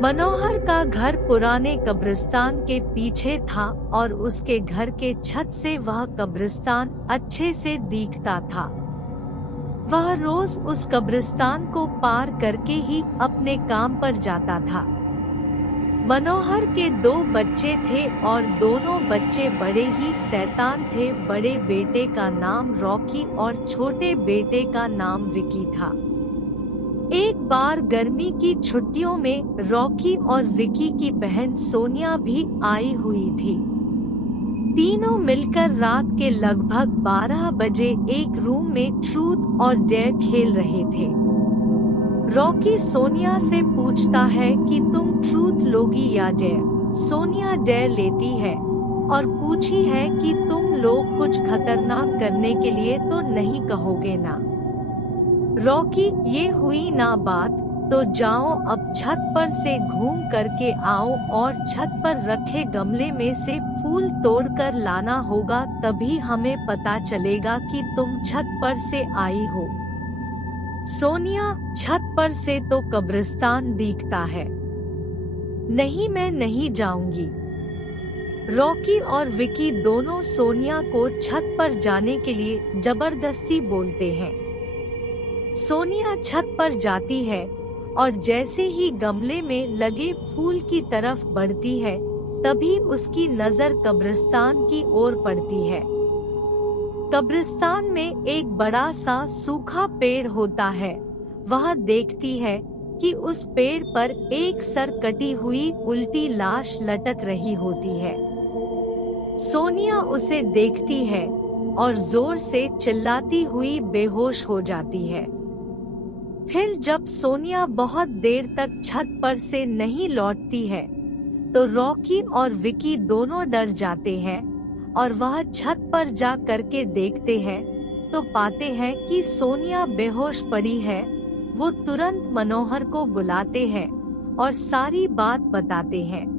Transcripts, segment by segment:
मनोहर का घर पुराने कब्रिस्तान के पीछे था और उसके घर के छत से वह कब्रिस्तान अच्छे से दिखता था। वह रोज उस कब्रिस्तान को पार करके ही अपने काम पर जाता था। मनोहर के 2 बच्चे थे और दोनों बच्चे बड़े ही शैतान थे। बड़े बेटे का नाम रॉकी और छोटे बेटे का नाम विकी था। एक बार गर्मी की छुट्टियों में रॉकी और विकी की बहन सोनिया भी आई हुई थी। तीनों मिलकर रात के लगभग 12 बजे एक रूम में ट्रूथ और डेयर खेल रहे थे। रॉकी सोनिया से पूछता है कि तुम ट्रूथ लोगी या डेयर। सोनिया डेयर लेती है और पूछी है कि तुम लोग कुछ खतरनाक करने के लिए तो नहीं कहोगे ना। रॉकी, ये हुई ना बात तो जाओ अब छत पर से घूम करके आओ और छत पर रखे गमले में से फूल तोड़कर लाना होगा, तभी हमें पता चलेगा कि तुम छत पर से आई हो। सोनिया, छत पर से तो कब्रिस्तान दिखता है। नहीं, मैं नहीं जाऊंगी। रॉकी और विकी दोनों सोनिया को छत पर जाने के लिए जबरदस्ती बोलते हैं। सोनिया छत पर जाती है और जैसे ही गमले में लगे फूल की तरफ बढ़ती है, तभी उसकी नजर कब्रिस्तान की ओर पड़ती है। कब्रिस्तान में एक बड़ा सा सूखा पेड़ होता है। वह देखती है कि उस पेड़ पर एक सर कटी हुई उल्टी लाश लटक रही होती है। सोनिया उसे देखती है और जोर से चिल्लाती हुई बेहोश हो जाती है। फिर जब सोनिया बहुत देर तक छत पर से नहीं लौटती है, तो रॉकी और विकी दोनों डर जाते हैं और वह छत पर जा करके देखते हैं तो पाते हैं कि सोनिया बेहोश पड़ी है। वो तुरंत मनोहर को बुलाते हैं और सारी बात बताते हैं।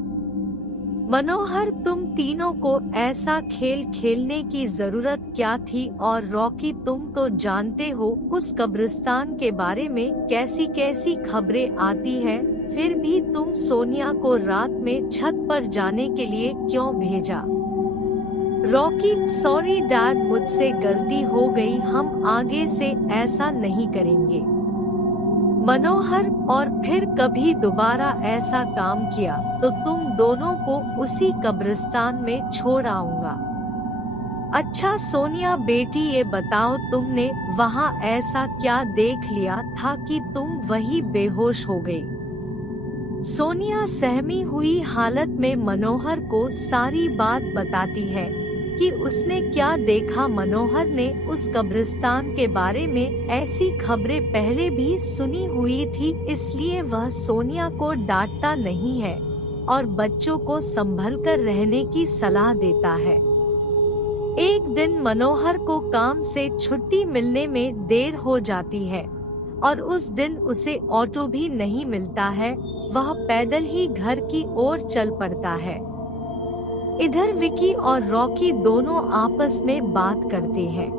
मनोहर, तुम तीनों को ऐसा खेल खेलने की जरूरत क्या थी? और रॉकी, तुम तो जानते हो उस कब्रिस्तान के बारे में कैसी कैसी खबरें आती हैं, फिर भी तुम सोनिया को रात में छत पर जाने के लिए क्यों भेजा? रॉकी, सॉरी डैड, मुझसे गलती हो गई, हम आगे से ऐसा नहीं करेंगे। मनोहर, और फिर कभी दोबारा ऐसा काम किया तो तुम दोनों को उसी कब्रिस्तान में छोड़ आऊंगा। अच्छा सोनिया बेटी, ये बताओ तुमने वहाँ ऐसा क्या देख लिया था कि तुम वही बेहोश हो गई? सोनिया सहमी हुई हालत में मनोहर को सारी बात बताती है कि उसने क्या देखा। मनोहर ने उस कब्रिस्तान के बारे में ऐसी खबरें पहले भी सुनी हुई थी, इसलिए वह सोनिया को डांटता नहीं है और बच्चों को संभल कर रहने की सलाह देता है। एक दिन मनोहर को काम से छुट्टी मिलने में देर हो जाती है और उस दिन उसे ऑटो भी नहीं मिलता है। वह पैदल ही घर की ओर चल पड़ता है। इधर विकी और रॉकी दोनों आपस में बात करते हैं।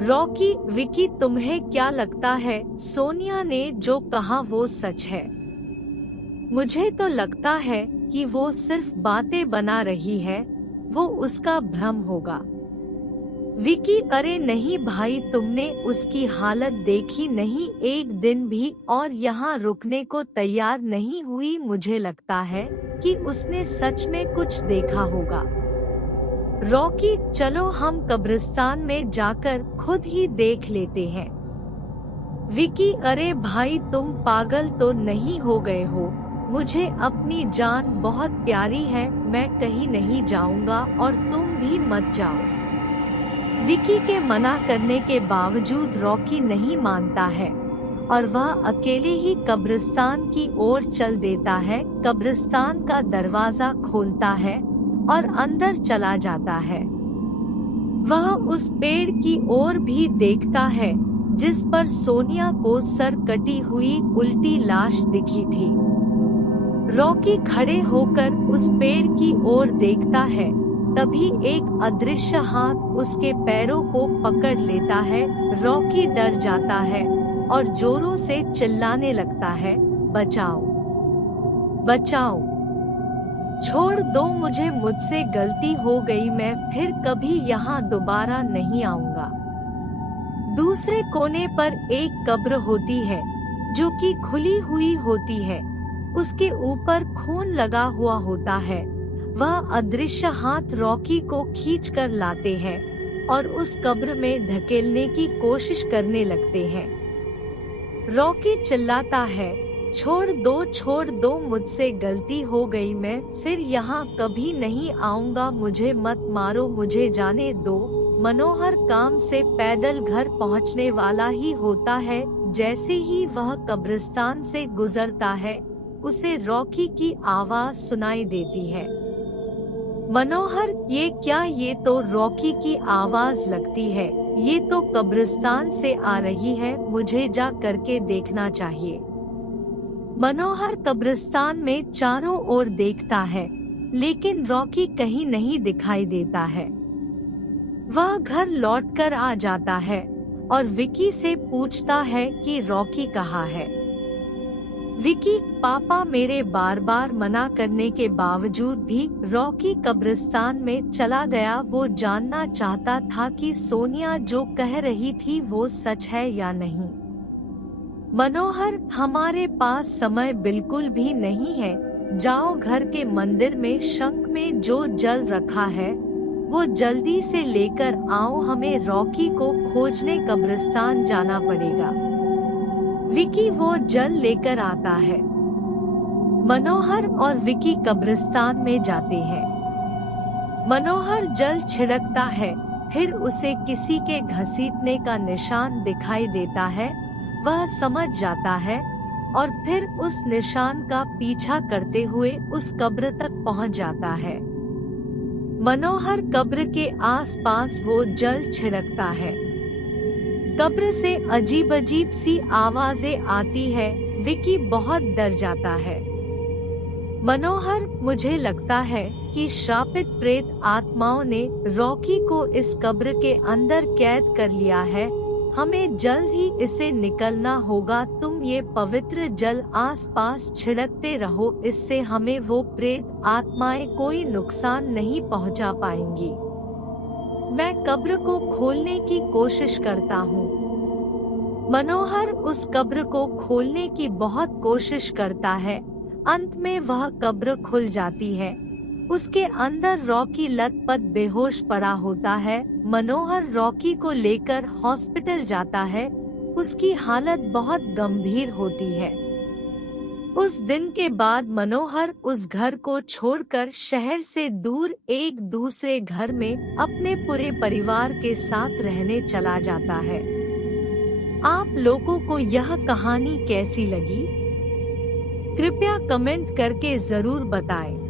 रॉकी, विकी, तुम्हें क्या लगता है सोनिया ने जो कहा वो सच है? मुझे तो लगता है कि वो सिर्फ बातें बना रही है, वो उसका भ्रम होगा। विकी, अरे नहीं भाई, तुमने उसकी हालत देखी नहीं एक दिन भी, और यहाँ रुकने को तैयार नहीं हुई। मुझे लगता है कि उसने सच में कुछ देखा होगा। रॉकी, चलो हम कब्रिस्तान में जाकर खुद ही देख लेते हैं। विकी, अरे भाई तुम पागल तो नहीं हो गए हो? मुझे अपनी जान बहुत प्यारी है, मैं कहीं नहीं जाऊंगा और तुम भी मत जाओ। विकी के मना करने के बावजूद रॉकी नहीं मानता है और वह अकेले ही कब्रिस्तान की ओर चल देता है। कब्रिस्तान का दरवाजा खोलता है और अंदर चला जाता है। वह उस पेड़ की ओर भी देखता है जिस पर सोनिया को सर कटी हुई उल्टी लाश दिखी थी। रॉकी खड़े होकर उस पेड़ की ओर देखता है, तभी एक अदृश्य हाथ उसके पैरों को पकड़ लेता है। रॉकी डर जाता है और जोरों से चिल्लाने लगता है, बचाओ, बचाओ, छोड़ दो मुझे, मुझसे गलती हो गई, मैं फिर कभी यहाँ दोबारा नहीं आऊंगा। दूसरे कोने पर एक कब्र होती है जो कि खुली हुई होती है। उसके ऊपर खून लगा हुआ होता है। वह अदृश्य हाथ रॉकी को खींचकर लाते हैं और उस कब्र में ढकेलने की कोशिश करने लगते हैं। रॉकी चिल्लाता है, छोड़ दो, मुझसे गलती हो गई, मैं फिर यहाँ कभी नहीं आऊंगा, मुझे मत मारो, मुझे जाने दो। मनोहर काम से पैदल घर पहुँचने वाला ही होता है। जैसे ही वह कब्रिस्तान से गुजरता है, उसे रॉकी की आवाज सुनाई देती है। मनोहर, ये क्या? ये तो रॉकी की आवाज लगती है, ये तो कब्रिस्तान से आ रही है, मुझे जा करके देखना चाहिए। मनोहर कब्रिस्तान में चारों ओर देखता है, लेकिन रॉकी कहीं नहीं दिखाई देता है। वह घर लौटकर आ जाता है और विकी से पूछता है कि रॉकी कहाँ है। विकी, पापा मेरे बार बार मना करने के बावजूद भी रॉकी कब्रिस्तान में चला गया। वो जानना चाहता था कि सोनिया जो कह रही थी वो सच है या नहीं। मनोहर, हमारे पास समय बिल्कुल भी नहीं है, जाओ घर के मंदिर में शंख में जो जल रखा है वो जल्दी से लेकर आओ, हमें रॉकी को खोजने कब्रिस्तान जाना पड़ेगा। विकी वो जल लेकर आता है। मनोहर और विकी कब्रिस्तान में जाते हैं। मनोहर जल छिड़कता है, फिर उसे किसी के घसीटने का निशान दिखाई देता है। वह समझ जाता है और फिर उस निशान का पीछा करते हुए उस कब्र तक पहुंच जाता है। मनोहर कब्र के आसपास वो जल छिड़कता है। कब्र से अजीब अजीब सी आवाजें आती है। विकी बहुत डर जाता है। मनोहर, मुझे लगता है कि श्रापित प्रेत आत्माओं ने रॉकी को इस कब्र के अंदर कैद कर लिया है, हमें जल्द ही इसे निकलना होगा। तुम ये पवित्र जल आसपास छिड़कते रहो, इससे हमें वो प्रेत आत्माएं कोई नुकसान नहीं पहुंचा पाएंगी। मैं कब्र को खोलने की कोशिश करता हूँ। मनोहर उस कब्र को खोलने की बहुत कोशिश करता है। अंत में वह कब्र खुल जाती है। उसके अंदर रॉकी लथपथ बेहोश पड़ा होता है। मनोहर रॉकी को लेकर हॉस्पिटल जाता है। उसकी हालत बहुत गंभीर होती है। उस दिन के बाद मनोहर उस घर को छोड़कर शहर से दूर एक दूसरे घर में अपने पूरे परिवार के साथ रहने चला जाता है। आप लोगों को यह कहानी कैसी लगी? कृपया कमेंट करके जरूर बताएं।